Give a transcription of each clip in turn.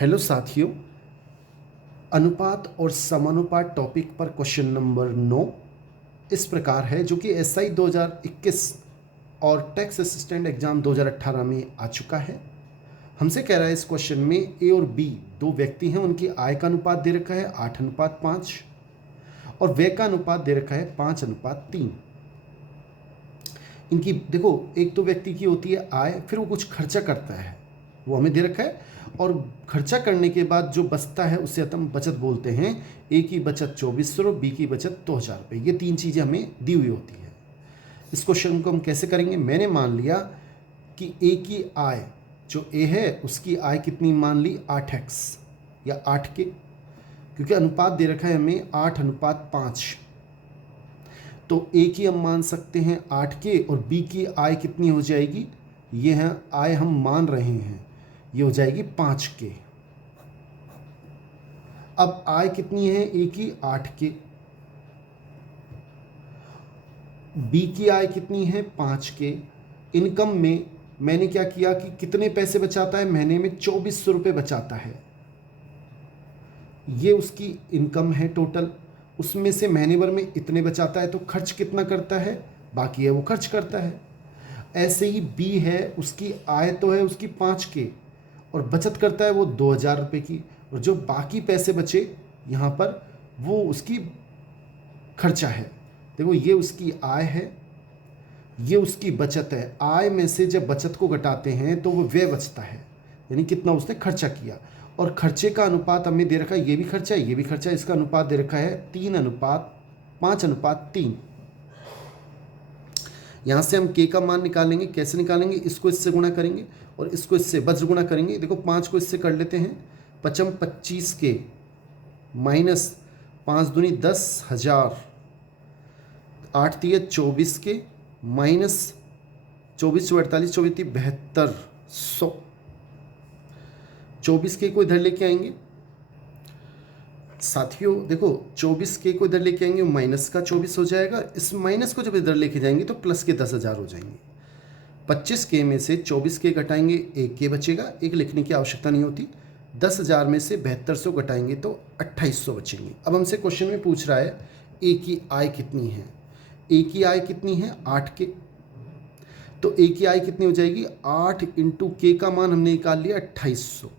Hello साथियों, अनुपात और समानुपात टॉपिक पर क्वेश्चन नंबर 9 इस प्रकार है, जो कि एसआई 2021 और टैक्स असिस्टेंट एग्जाम 2018 में आ चुका है। हमसे कह रहा है इस क्वेश्चन में ए और बी दो व्यक्ति हैं, उनकी आय का अनुपात दे रखा है 8:5 और व्यय का अनुपात दे रखा है 5:3। इनकी देखो, एक तो व्यक्ति की होती है आय, फिर वो कुछ खर्चा करता है, वो हमें दे रखा है, और खर्चा करने के बाद जो बचता है उसे हम बचत बोलते हैं। ए की बचत 2400, बी की बचत 2000 रुपये। ये तीन चीज़ें हमें दी हुई होती है। इस क्वेश्चन को हम कैसे करेंगे? मैंने मान लिया कि ए की आय, जो ए है उसकी आय कितनी मान ली 8x या 8 के, क्योंकि अनुपात दे रखा है हमें 8:5। तो ए की हम मान सकते हैं 8 के और बी की आय कितनी हो जाएगी, ये है आय हम मान रहे हैं, ये हो जाएगी 5 के। अब आय कितनी है ए की 8 के, बी की आय कितनी है 5 के। इनकम में मैंने क्या किया कि कितने पैसे बचाता है, महीने में 2400 रुपये बचाता है, ये उसकी इनकम है टोटल। उसमें से महीने भर में इतने बचाता है, तो खर्च कितना करता है, बाकी है वो खर्च करता है। ऐसे ही बी है, उसकी आय तो है उसकी 5 के और बचत करता है वो 2000 रुपये की, और जो बाकी पैसे बचे यहाँ पर वो उसकी खर्चा है। देखो, ये उसकी आय है, ये उसकी बचत है। आय में से जब बचत को घटाते हैं तो वो व्यय बचता है, यानी कितना उसने खर्चा किया। और खर्चे का अनुपात हमें दे रखा है, ये भी खर्चा है ये भी खर्चा है, इसका अनुपात दे रखा है 3:5:3। यहाँ से हम के का मान निकालेंगे। कैसे निकालेंगे? इसको इससे गुणा करेंगे और इसको इससे वज्र गुणा करेंगे। देखो, 5 को इससे कर लेते हैं, 5×5 25 के माइनस 5 दूनी 10,000, 8 तिया 24 के माइनस 24 48 24 7200। 24 के को इधर लेके आएंगे साथियों। देखो, 24 के को इधर लेके आएंगे, माइनस का 24 हो जाएगा। इस माइनस को जब इधर लेके जाएंगे तो प्लस के 10,000 हो जाएंगे। 25 के में से 24 के घटाएंगे, 1 के बचेगा, एक लिखने की आवश्यकता नहीं होती। 10,000 में से 7200 घटाएंगे तो 2800 बचेंगे। अब हमसे क्वेश्चन में पूछ रहा है ए की आय कितनी है। ए की आय कितनी है 8 के, तो ए की आय कितनी हो जाएगी 8 इंटू के का मान हमने निकाल लिया 2800,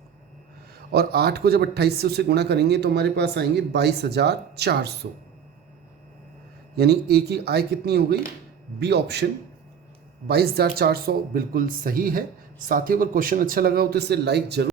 और 8 को जब 2800 से गुणा करेंगे तो हमारे पास आएंगे 22,400। यानी ए की आय कितनी हो गई, बी ऑप्शन 22,400 बिल्कुल सही है। साथियों, अगर क्वेश्चन अच्छा लगा हो तो इसे लाइक जरूर